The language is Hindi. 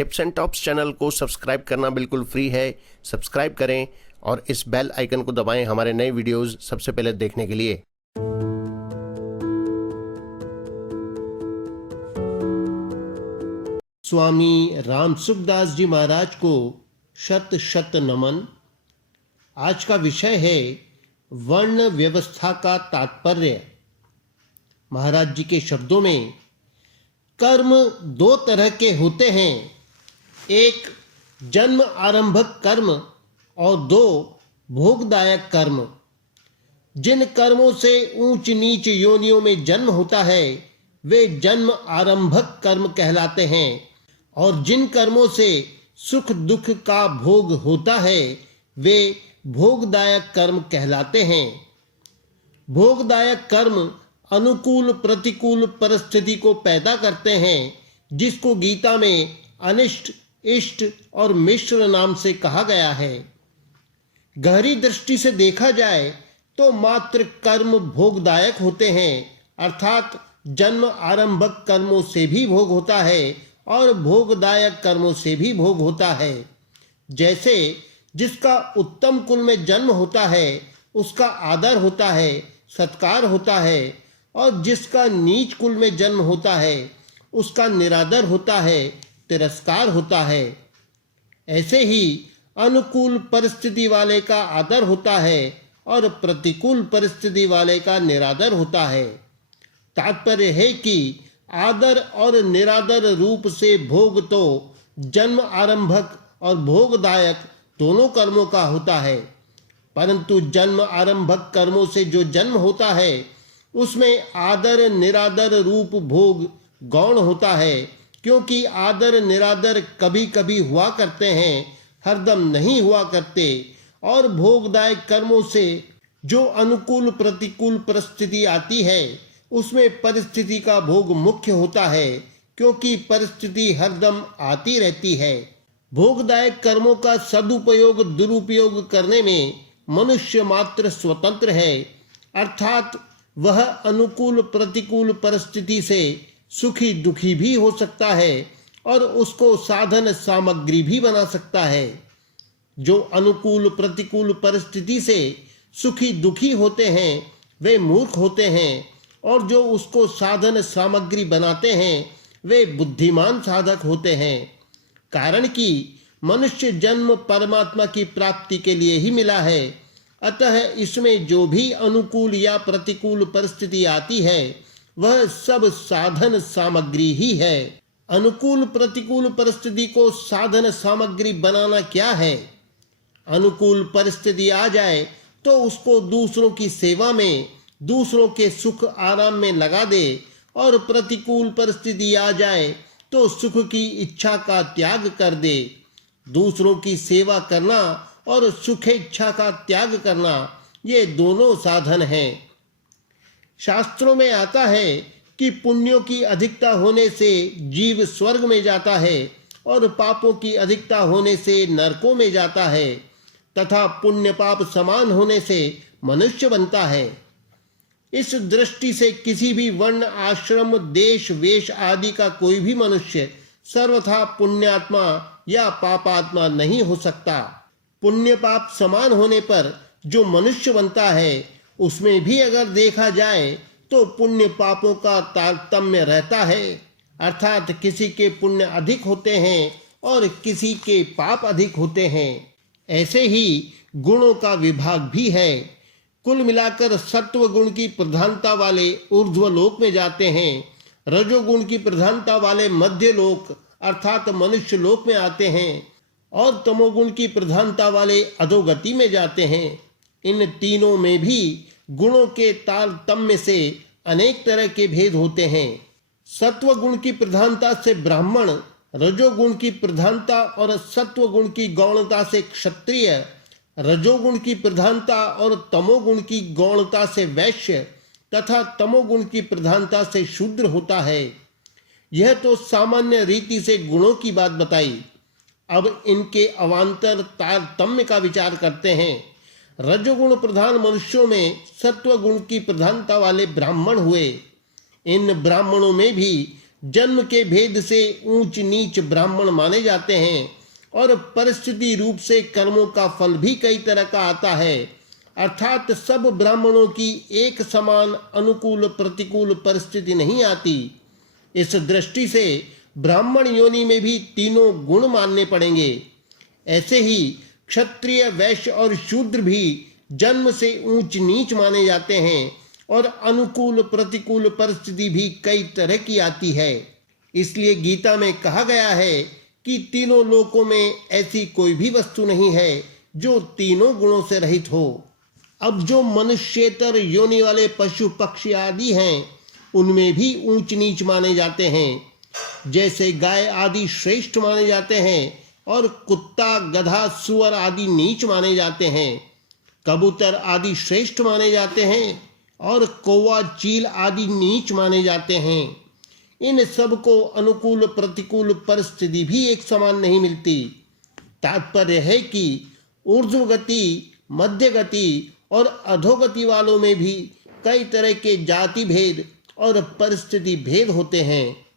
टिप्स एंड टॉप्स चैनल को सब्सक्राइब करना बिल्कुल फ्री है। सब्सक्राइब करें और इस बेल आइकन को दबाएं हमारे नए वीडियोस सबसे पहले देखने के लिए। स्वामी राम सुखदास जी महाराज को शत शत नमन। आज का विषय है वर्ण व्यवस्था का तात्पर्य। महाराज जी के शब्दों में, कर्म दो तरह के होते हैं, एक जन्म आरंभक कर्म और दो भोगदायक कर्म। जिन कर्मों से ऊंच नीच योनियों में जन्म होता है वे जन्म आरंभक कर्म कहलाते हैं, और जिन कर्मों से सुख दुख का भोग होता है वे भोगदायक कर्म कहलाते हैं। भोगदायक कर्म अनुकूल प्रतिकूल परिस्थिति को पैदा करते हैं, जिसको गीता में अनिष्ट, इष्ट और मिश्र नाम से कहा गया है। गहरी दृष्टि से देखा जाए तो मात्र कर्म भोगदायक होते हैं, अर्थात जन्म आरंभक कर्मों से भी भोग होता है और भोगदायक कर्मों से भी भोग होता है। जैसे जिसका उत्तम कुल में जन्म होता है उसका आदर होता है, सत्कार होता है, और जिसका नीच कुल में जन्म होता है उसका निरादर होता है, तिरस्कार होता है। ऐसे ही अनुकूल परिस्थिति वाले का आदर होता है और प्रतिकूल परिस्थिति वाले का निरादर होता है। तात्पर्य है कि आदर और निरादर रूप से भोग तो जन्म आरंभक और भोगदायक दोनों कर्मों का होता है, परंतु जन्म आरंभक कर्मों से जो जन्म होता है उसमें आदर निरादर रूप भोग गौण होता है, क्योंकि आदर निरादर कभी कभी हुआ करते हैं, हरदम नहीं हुआ करते। और भोगदायक कर्मों से जो अनुकूल प्रतिकूल परिस्थिति आती है उसमें परिस्थिति का भोग मुख्य होता है, क्योंकि परिस्थिति हरदम आती रहती है। भोगदायक कर्मों का सदुपयोग दुरुपयोग करने में मनुष्य मात्र स्वतंत्र है, अर्थात वह अनुकूल प्रतिकूल परिस्थिति से सुखी दुखी भी हो सकता है और उसको साधन सामग्री भी बना सकता है। जो अनुकूल प्रतिकूल परिस्थिति से सुखी दुखी होते हैं वे मूर्ख होते हैं, और जो उसको साधन सामग्री बनाते हैं वे बुद्धिमान साधक होते हैं। कारण कि मनुष्य जन्म परमात्मा की प्राप्ति के लिए ही मिला है, अतः इसमें जो भी अनुकूल या प्रतिकूल परिस्थिति आती है वह सब साधन सामग्री ही है। अनुकूल प्रतिकूल परिस्थिति को साधन सामग्री बनाना क्या है? अनुकूल परिस्थिति आ जाए तो उसको दूसरों की सेवा में, दूसरों के सुख आराम में लगा दे, और प्रतिकूल परिस्थिति आ जाए तो सुख की इच्छा का त्याग कर दे। दूसरों की सेवा करना और सुख इच्छा का त्याग करना ये दोनों साधन हैं। शास्त्रों में आता है कि पुण्यों की अधिकता होने से जीव स्वर्ग में जाता है और पापों की अधिकता होने से नरकों में जाता है, तथा पुण्य पाप समान होने से मनुष्य बनता है। इस दृष्टि से किसी भी वर्ण आश्रम देश वेश आदि का कोई भी मनुष्य सर्वथा पुण्यात्मा या पापात्मा नहीं हो सकता। पुण्य पाप समान होने पर जो मनुष्य बनता है उसमें भी अगर देखा जाए तो पुण्य पापों का तारतम्य रहता है, अर्थात किसी के पुण्य अधिक होते हैं और किसी के पाप अधिक होते हैं। ऐसे ही गुणों का विभाग भी है। कुल मिलाकर सत्व गुण की प्रधानता वाले ऊर्ध्वलोक में जाते हैं, रजोगुण की प्रधानता वाले मध्य लोक अर्थात मनुष्य लोक में आते हैं, और तमोगुण की प्रधानता वाले अधोगति में जाते हैं। इन तीनों में भी गुणों के तारतम्य से अनेक तरह के भेद होते हैं। सत्व गुण की प्रधानता से ब्राह्मण, रजोगुण की प्रधानता और सत्व गुण की गौणता से क्षत्रिय, रजोगुण की प्रधानता और तमोगुण की गौणता से वैश्य तथा तमोगुण की प्रधानता से शूद्र होता है। यह तो सामान्य रीति से गुणों की बात बताई। अब इनके अवान्तर तारतम्य का विचार करते हैं। रजोगुण प्रधान मनुष्यों में सत्व गुण की प्रधानता वाले ब्राह्मण हुए। इन ब्राह्मणों में भी जन्म के भेद से ऊंच नीच ब्राह्मण माने जाते हैं और परिस्थिति रूप से कर्मों का फल भी कई तरह का आता है, अर्थात सब ब्राह्मणों की एक समान अनुकूल प्रतिकूल परिस्थिति नहीं आती। इस दृष्टि से ब्राह्मण योनि में भी तीनों गुण मानने पड़ेंगे। ऐसे ही क्षत्रिय, वैश्य और शूद्र भी जन्म से ऊंच नीच माने जाते हैं और अनुकूल प्रतिकूल परिस्थिति भी कई तरह की आती है। इसलिए गीता में कहा गया है कि तीनों लोकों में ऐसी कोई भी वस्तु नहीं है जो तीनों गुणों से रहित हो। अब जो मनुष्येतर योनि वाले पशु पक्षी आदि हैं, उनमें भी ऊंच नीच माने जाते हैं। जैसे गाय आदि श्रेष्ठ माने जाते हैं और कुत्ता, गधा, सुअर आदि नीच माने जाते हैं। कबूतर आदि श्रेष्ठ माने जाते हैं और कौवा, चील आदि नीच माने जाते हैं। इन सब को अनुकूल प्रतिकूल परिस्थिति भी एक समान नहीं मिलती। तात्पर्य है कि ऊर्ध्व गति, मध्य गति और अधोगति वालों में भी कई तरह के जाति भेद और परिस्थिति भेद होते हैं।